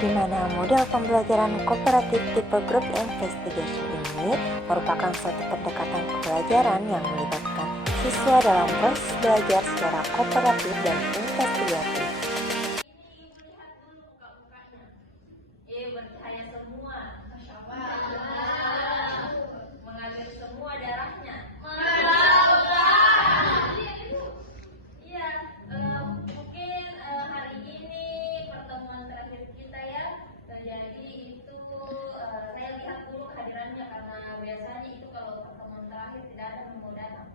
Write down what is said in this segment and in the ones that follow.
di mana model pembelajaran kooperatif tipe Group Investigation ini merupakan suatu pendekatan pembelajaran yang melibatkan siswa dalam proses belajar secara kooperatif dan investigatif. Bercahaya semua, mengalir semua darahnya. Iya, mungkin hari ini pertemuan terakhir kita ya. Jadi itu saya lihat dulu kehadirannya karena biasanya itu kalau pertemuan terakhir tidak ada yang datang.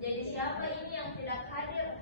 Jadi siapa ini yang tidak hadir?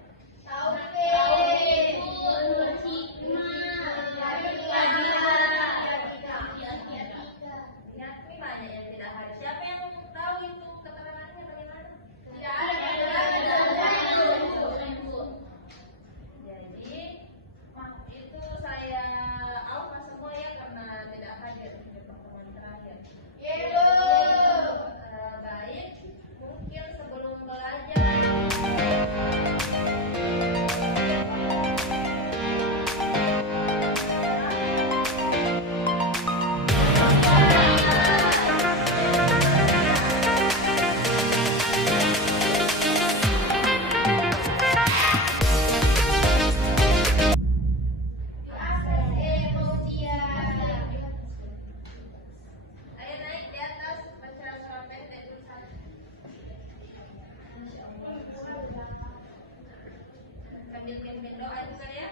Pimpin doa itu kan ya.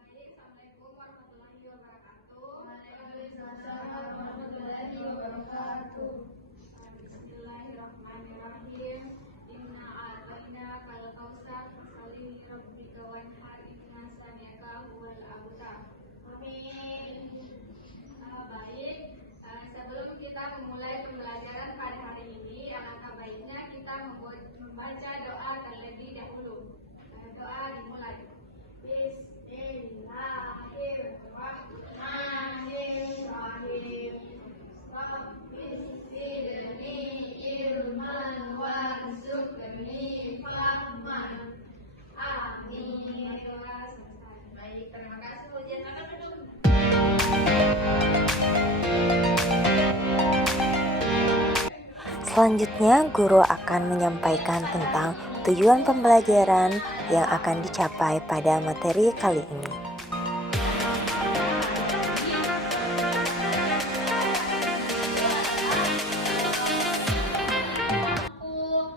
Assalamualaikum warahmatullahi wabarakatuh. Bismillahirrahmanirrahim. Inna a'tayna kal kautsar fasalli rabbika wanhar inna sani'aka huwal abtar. Amin. Baik, sebelum kita memulai pembelajaran pada hari ini, alangkah baiknya kita membaca doa terlebih dahulu. Doa dimulai. Bismillahirrahmanirrahim. Rabbisirni ilman warzuqni fahman. Amin. Doa selesai. Baik, terima kasih ujian. Akan duduk. Selanjutnya, guru akan menyampaikan tentang tujuan pembelajaran yang akan dicapai pada materi kali ini.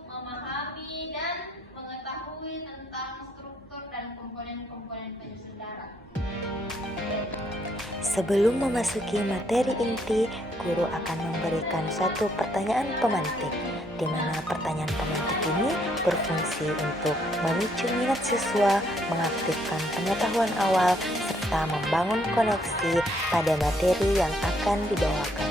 Memahami dan mengetahui tentang struktur dan komponen-komponen penyusun darah. Sebelum memasuki materi inti, guru akan memberikan suatu pertanyaan pemantik, di mana pertanyaan pemantik ini berfungsi untuk memicu minat siswa, mengaktifkan pengetahuan awal, serta membangun koneksi pada materi yang akan dibawakan.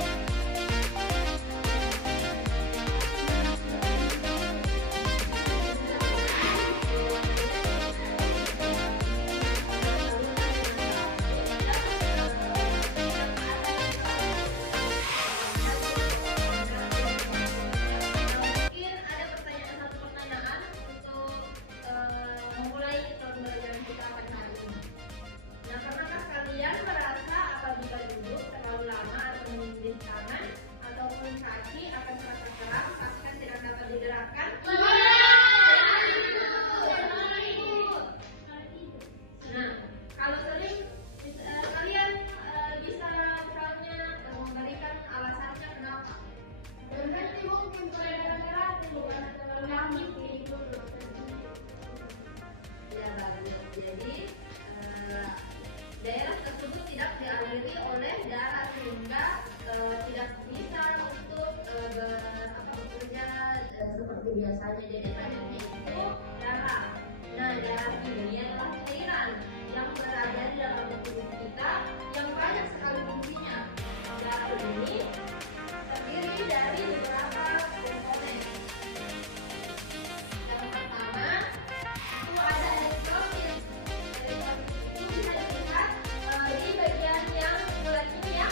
Jadi daerah tersebut tidak dialiri oleh darah sehingga tidak bisa untuk bekerja seperti biasanya. Jadi selanjutnya itu darah. Nah, darah ini adalah cairan yang berada di dalam tubuh kita yang banyak sekali fungsinya. Darah ini terdiri dari beberapa komponen. Yang pertama itu ada elektrolit. Elektrolit itu bisa dilihat di bagian yang bulat ini ya,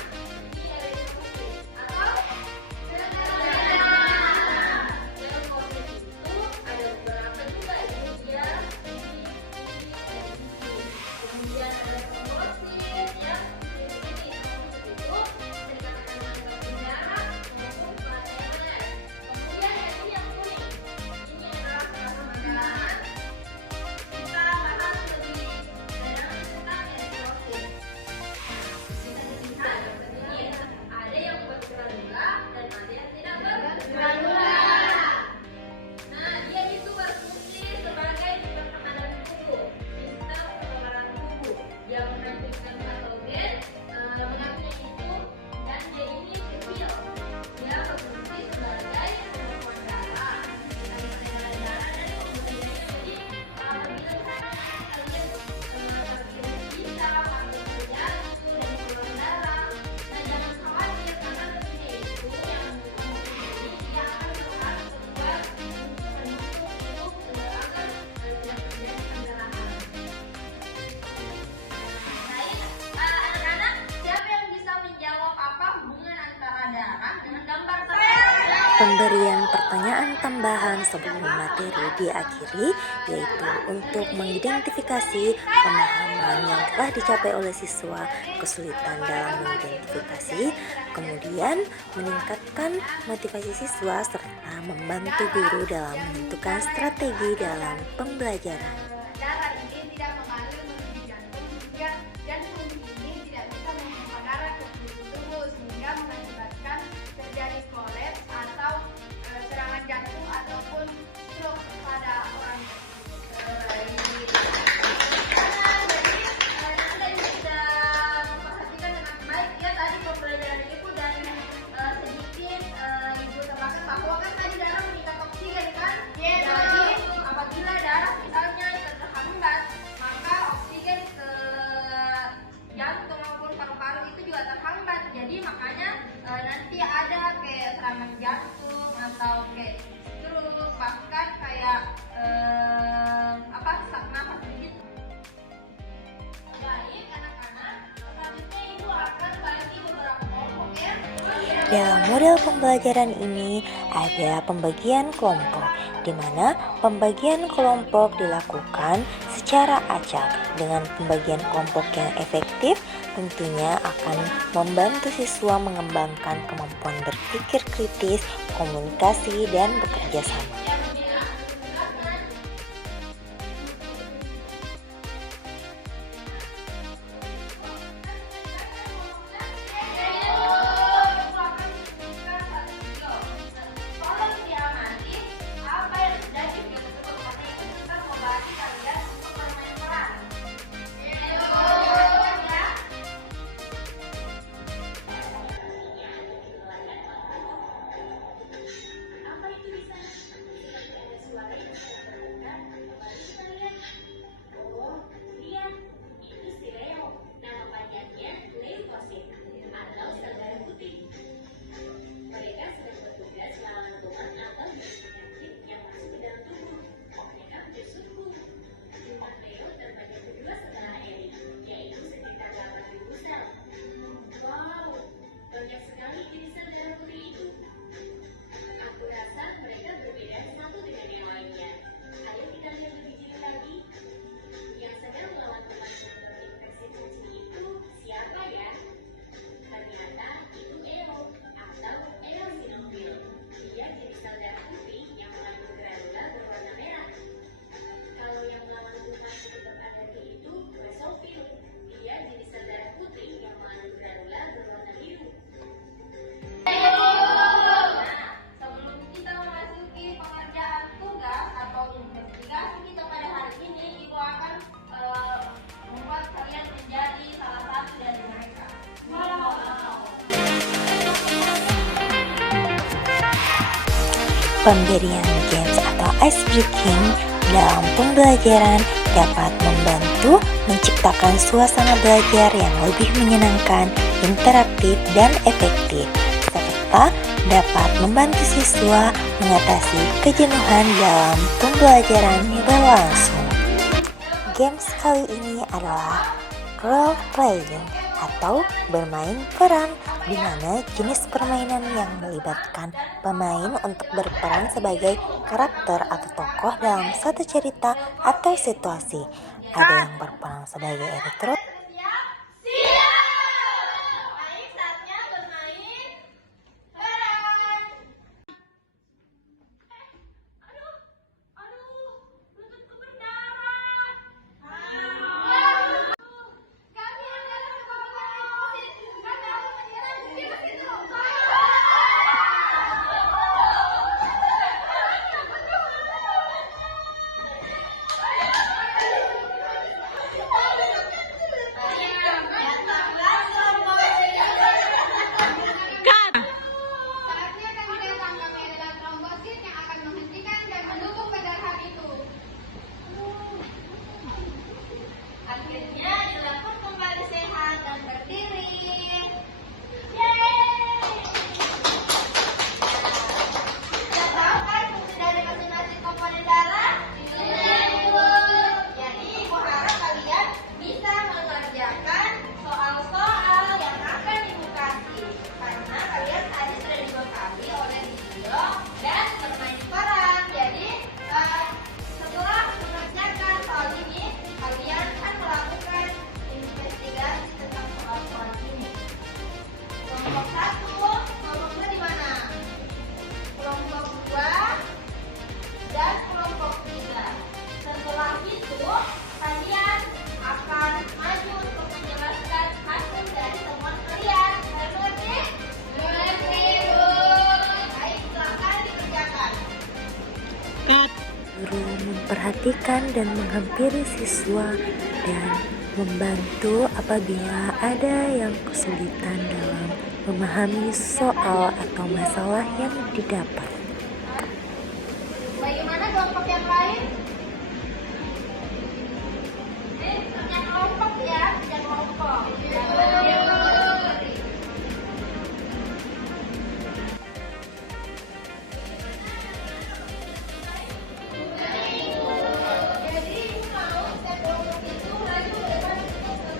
di elektrolit atau elektrolit itu ada Pemberian pertanyaan tambahan sebelum materi diakhiri, yaitu untuk mengidentifikasi pemahaman yang telah dicapai oleh siswa, kesulitan dalam mengidentifikasi, kemudian meningkatkan motivasi siswa serta membantu guru dalam menentukan strategi dalam pembelajaran. Darah ini tidak mengalir menuju jantung sehingga jantung ini tidak bisa memompa darah ke seluruh tubuh sehingga mengakibatkan terjadi kolaps atau serangan jantung ataupun stroke pada orang tersebut. Jadi sudah memperhatikan dengan baik ya tadi pembelajaran ibu dan sedikit ibu tambahkan bahwa kan tadi darah meningkat oksigen kan? Jadi apabila darah misalnya terhambat, maka oksigen ke jantung maupun paru-paru itu juga terhambat. Jadi makanya nanti ada kayak serangan jantung atau kayak stroke, bahkan kayak sesak nafas begitu. Baik anak-anak, selanjutnya ibu akan bagi beberapa kelompok ya. Dalam model pembelajaran ini ada pembagian kelompok, di mana pembagian kelompok dilakukan secara acak. Dengan pembagian kelompok yang efektif, tentunya akan membantu siswa mengembangkan kemampuan berpikir kritis, komunikasi, dan bekerja sama. Tolong diamati apa yang terjadi di video tersebut karena itu kita mau bagi kalian untuk bermain peran. Apa itu bisa? Seperti ada suara yang terdengar. Kembali kita lihat. Oh, iya, itu si Leo. Nama panjangnya leukosit atau sel darah putih. Mereka sering bertugas melawan kuman atau virus penyakit yang masuk ke dalam tubuh. Mereka menjadi subgrup. Jumlah Leo terbanyak kedua setelah Erik, yaitu sekitar 8.000 sel. Wow, banyak sekali jenis sel darah putih itu. Aku rasa mereka berbeda satu dengan yang lainnya. Ayo kita lihat lebih jeli lagi. Yang sedang melawan kuman yang terinfeksi kucing itu siapa ya? Ternyata itu Eo atau eosinofil. Dia jenis sel darah putih yang mengandung granula berwarna merah. Kalau yang melawan kuman penyebab alergi itu mesofil. Dia jenis sel darah putih yang mengandung granula berwarna biru. Nah, sebelum kita memasuki pengerjaan tugas atau investigasi kita pada hari ini, Ibu akan membuat kalian menjadi salah satu dari mereka. Pemberian games atau ice breaking dalam pembelajaran dapat membantu menciptakan suasana belajar yang lebih menyenangkan, interaktif, dan efektif, serta dapat membantu siswa mengatasi kejenuhan dalam pembelajaran berlangsung. Games kali ini adalah role playing atau bermain peran, di mana jenis permainan yang melibatkan pemain untuk berperan sebagai karakter atau tokoh dalam satu cerita atau situasi. Ada yang berperan sebagai Erik. Baik, saatnya bermain peran. Aduh, lututku berdarah. Kami adalah korban COVID. Kami harus menyerang virus itu. Saatnya kami datang, kami adalah trombosit yang akan menghentikan dan mendukung pendarahan itu. Akhirnya dilakukan kembali sehat dan berdiri. Yeay! Sudah tahu kan fungsi dari masing-masing komponen darah? Iya, Ibu. Jadi Ibu harap kalian bisa mengerjakan soal-soal yang akan Ibu kasih. Karena kalian tadi sudah dibekali oleh video memperhatikan dan menghampiri siswa dan membantu apabila ada yang kesulitan dalam memahami soal atau masalah yang didapat. Bagaimana kelompok yang lain? Kerja kelompok ya, kerja kelompok. Jadi mau saya kelompok itu lalu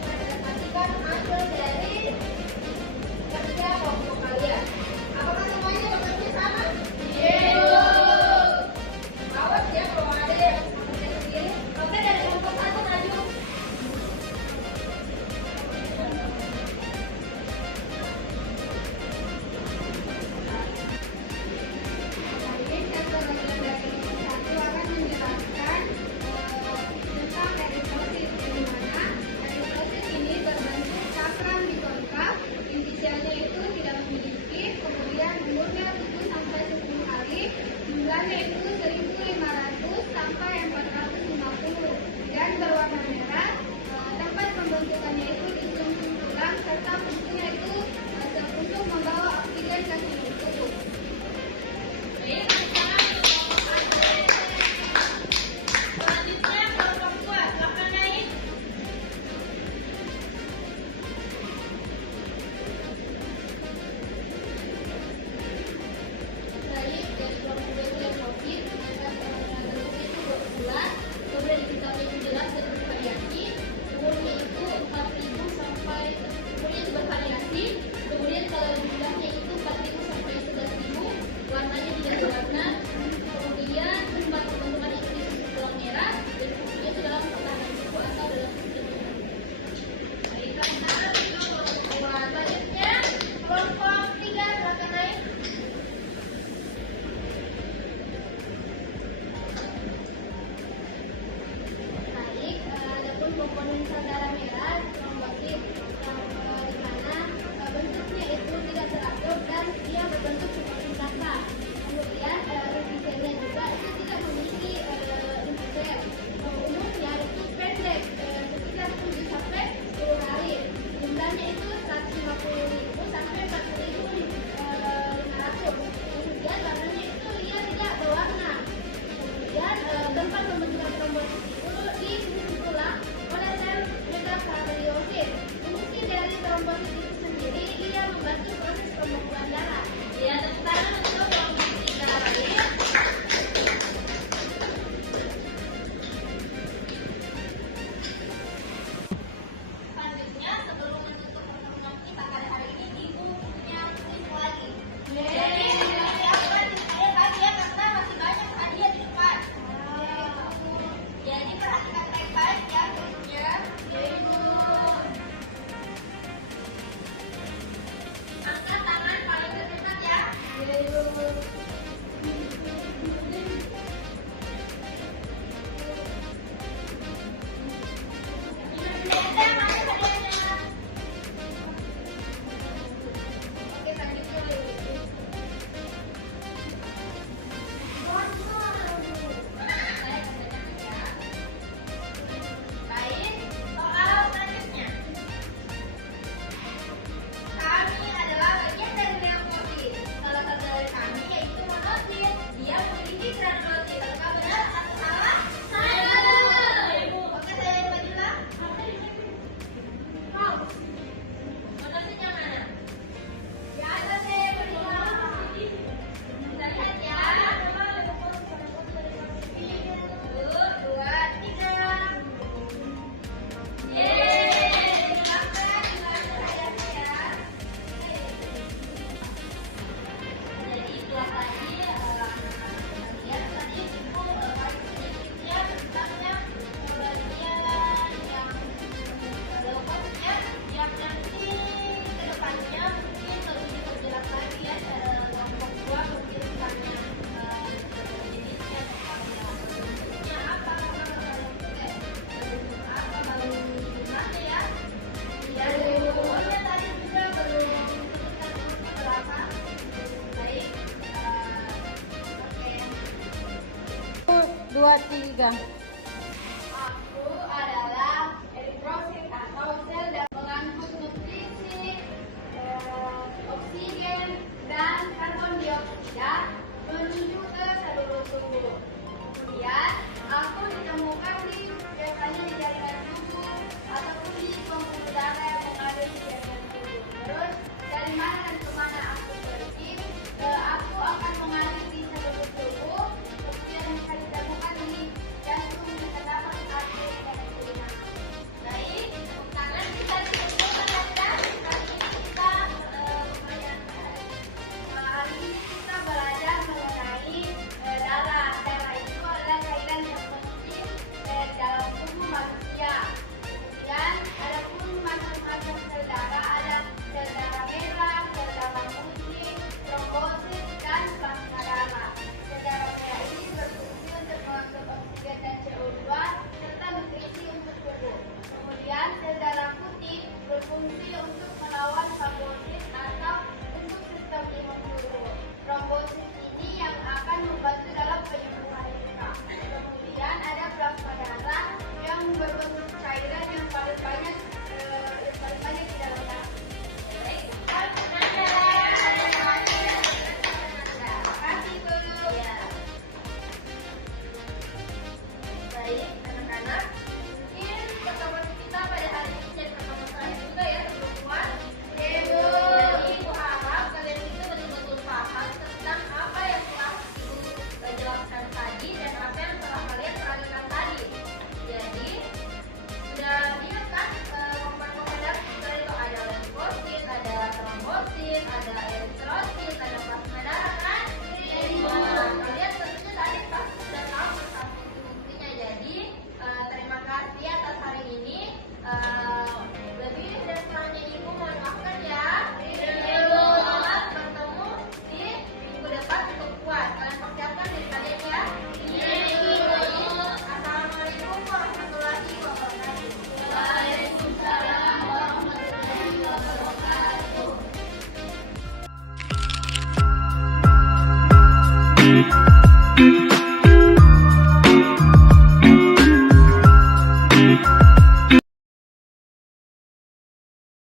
perhatikan hasil dari kerja kelompok kalian. Apakah semuanya bekerja sama? Awas ya kalau ada yang bekerja sendiri. Oke, dari kelompok satu maju. Baik, satu bagian dari kelompok satu akan menjelaskan tentang eritrosit, di mana eritrosit ini berbentuk cakram bikonkav, inisialnya itu tidak memiliki, kemudian umurnya 7 sampai 10 hari, jumlahnya itu 1.500 sampai 450 dan berwarna merah. Tempat pembentukannya itu di sumsum tulang serta fungsinya itu untuk membawa oksigen ke seluruh tubuh. Selanjutnya kelompok dua, silakan naik. Baik, dari kelompok dua itu yang profit, itu berbulan, kemudian diketahui itu jelas dan bervariasi, umurnya itu 4.000 sampai umurnya itu bervariasi, kemudian kalau jumlahnya itu 4.000 sampai 11.000, warnanya tidak berwarna, kemudian tempat pembentukan itu di sisi tulang merah dan fungsinya itu dalam pertahanan suhu atau dalam sistem imun. Baik, karena itu kelompok dua. Selanjutnya kelompok tiga, silakan naik. Baik, adapun komponen sel darah merah trombosit di mana bentuknya itu tidak teratur dan dia berbentuk seperti kasa. Kemudian intisirnya juga itu tidak memiliki intisir. Umumnya itu pendek, sekitar 7 sampai 10 hari. Jumlahnya itu 150.000 sampai 40.500. Kemudian warnanya itu dia tidak berwarna. Kemudian tempat pembentukan trombosit itu di sisi tulang oleh sel metakariosit. Fungsi dari trombosit itu sendiri ia membantu proses pembekuan darah. Ya, 3.